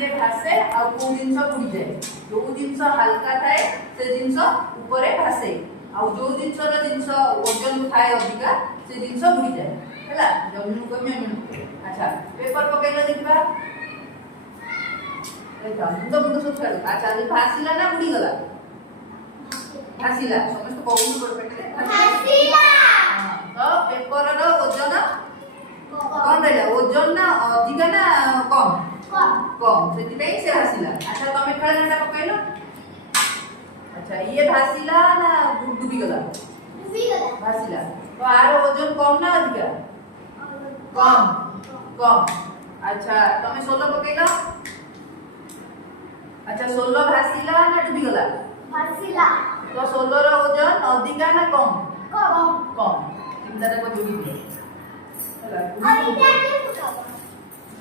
रे भासे आ को जिंस बुडी जाए जो जिंस हल्का थाए से जिंस ऊपर भासे आ जो जिंस वजन थाए अधिका से जिंस बुडी जाए हैला जमीन को में अच्छा पेपर पकेला देखबा ए तो मुंड सब छाड़ अच्छा जे भासिला ना बुडी गला भासिला समस्त कहू परफेक्ट भासिला हां तो पेपर रो वजन कौन रहला वजन ना अधिका ना कम कम से भासिला अच्छा तुम खेलना पकड़ो अच्छा ये भासिला ना डूबी गला भासिला तो आर वजन कम ना अधिका कम कम अच्छा तुम 16 पकड़ो अच्छा 16 भासिला ना डूबी गला भासिला तो 16 रो वजन अधिका ना कम कम चिंता को जोड़ी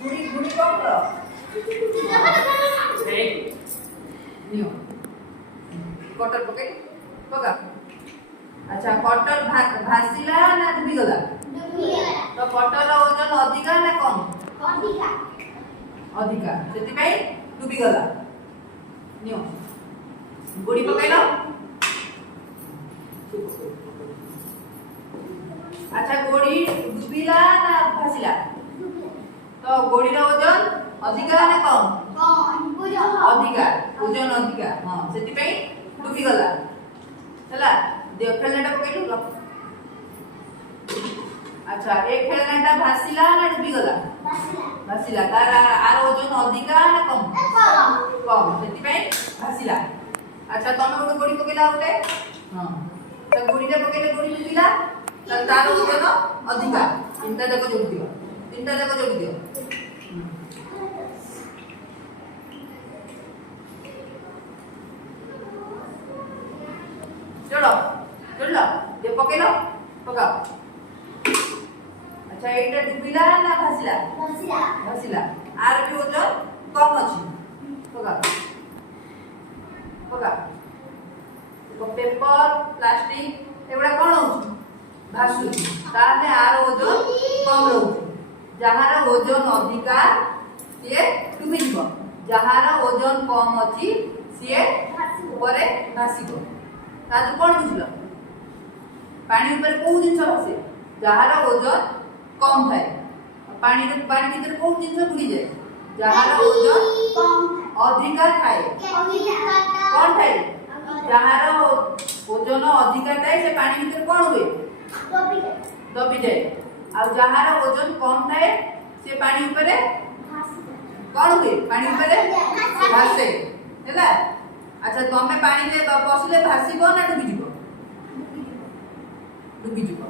गुड़ी गुड़ी कम करो नियो कटर पका अच्छा कटर भासिला ना डूबी गला तो कटर वजन अधिका ना कम अधिका सेति भाई डूबी गला नियो गुड़ी पकाइलो अच्छा गोड़ी डूबिला ना भासिला तो गोड़ी रो वजन अधिका ना कम अधिका वजन अधिका हां सेति पई डूबी गला हैला दे खेलनाटा पकेलु अच्छा एक खेलनाटा भासिला ना डूबी गला भासिला तार आर वजन अधिका ना कम सेति पई भासिला अच्छा तमे गोटे गोड़ी पकेला उठे हां तो गोड़ी रे पकेले गोड़ी डूबिला तार वजन अधिका तीनटा जाक जोड़ी दियो चलो ये पकेलो पकाओ अच्छा एटा डूबिला ना भासिला आर भी वजन कम अछि पका तो पेपर प्लास्टिक एवडा कोन होछ भासु ताने आर वजन कम रहउ जहार वजन अधिका से डूबी जीव जहार वजन कम अछि से ऊपर भासिबो तादु कोन बुझलो पानी ऊपर को जिंस भासे जहार वजन कम थाए पानी भीतर को जिंस बुडी जाए जहार वजन अधिका थाए कोन थाए जहार वजन अधिका थाए से पानी भीतर कोन हुए दबी जाए आ जहार वजन कम थाए से पानी ऊपर कोन हुए पानी ऊपर भासे हैला अच्छा तमे पानी ले पसले भासीबो ना डूबी जीवो